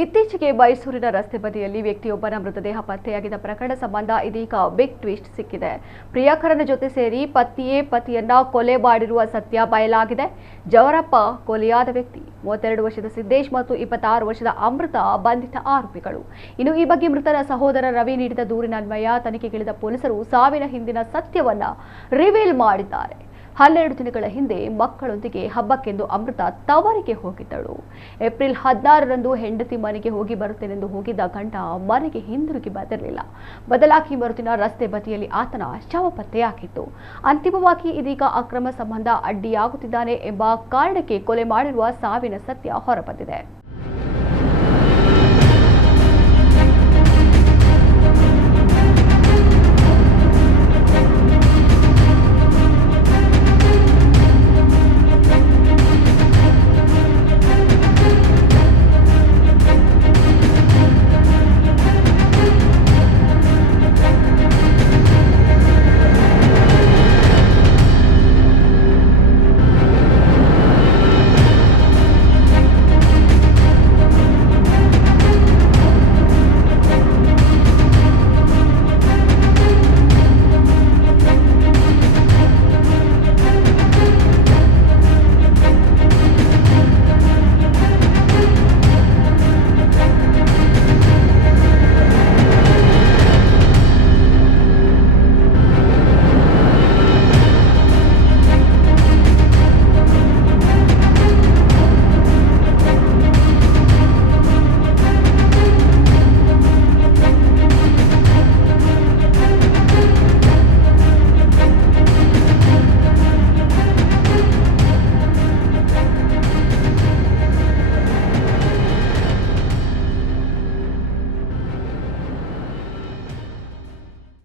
ಇತ್ತೀಚೆಗೆ ಮೈಸೂರಿನ ರಸ್ತೆ ಬದಿಯಲ್ಲಿ ವ್ಯಕ್ತಿಯೊಬ್ಬನ ಮೃತದೇಹ ಪತ್ತೆಯಾಗಿದ್ದ ಪ್ರಕರಣ ಸಂಬಂಧ ಇದೀಗ ಬಿಗ್ ಟ್ವಿಸ್ಟ್ ಸಿಕ್ಕಿದೆ. ಪ್ರಿಯಕರನ ಜೊತೆ ಸೇರಿ ಪತ್ನಿಯೇ ಪತಿಯನ್ನ ಕೊಲೆ ಮಾಡಿರುವ ಸತ್ಯ ಬಯಲಾಗಿದೆ. ಜವರಪ್ಪ ಕೊಲೆಯಾದ ವ್ಯಕ್ತಿ 32 ವರ್ಷದ ಸಿದ್ದೇಶ್ ಮತ್ತು 26 ವರ್ಷದ ಅಮೃತ ಬಂಧಿತ ಆರೋಪಿಗಳು. ಇನ್ನು ಈ ಬಗ್ಗೆ ಮೃತನ ಸಹೋದರ ರವಿ ನೀಡಿದ ದೂರಿನ ಅನ್ವಯ ತನಿಖೆಗಿಳಿದ ಪೊಲೀಸರು ಸಾವಿನ ಹಿಂದಿನ ಸತ್ಯವನ್ನ ರಿವೀಲ್ ಮಾಡಿದ್ದಾರೆ. 12 ದಿನಗಳ ಹಿಂದೆ ಮಕ್ಕಳೊಂದಿಗೆ ಹಬ್ಬಕ್ಕೆಂದು ಅಮೃತ ತವರಿಗೆ ಹೋಗಿದ್ದಳು. ಏಪ್ರಿಲ್ 16ರಂದು ಹೆಂಡತಿ ಮನೆಗೆ ಹೋಗಿ ಬರುತ್ತೇನೆಂದು ಹೋಗಿದ್ದ ಗಂಡ ಮನೆಗೆ ಹಿಂದಿರುಗಿ ಬಂದಿರಲಿಲ್ಲ. ಬದಲಾಗಿ ಮರುದಿನ ರಸ್ತೆ ಬದಿಯಲ್ಲಿ ಆತನ ಶವ ಪತ್ತೆಯಾಗಿತ್ತು. ಅಂತಿಮವಾಗಿ ಇದೀಗ ಅಕ್ರಮ ಸಂಬಂಧ ಅಡ್ಡಿಯಾಗುತ್ತಿದ್ದಾನೆ ಎಂಬ ಕಾರಣಕ್ಕೆ ಕೊಲೆ ಮಾಡಿರುವ ಸಾವಿನ ಸತ್ಯ ಹೊರಬಂದಿದೆ.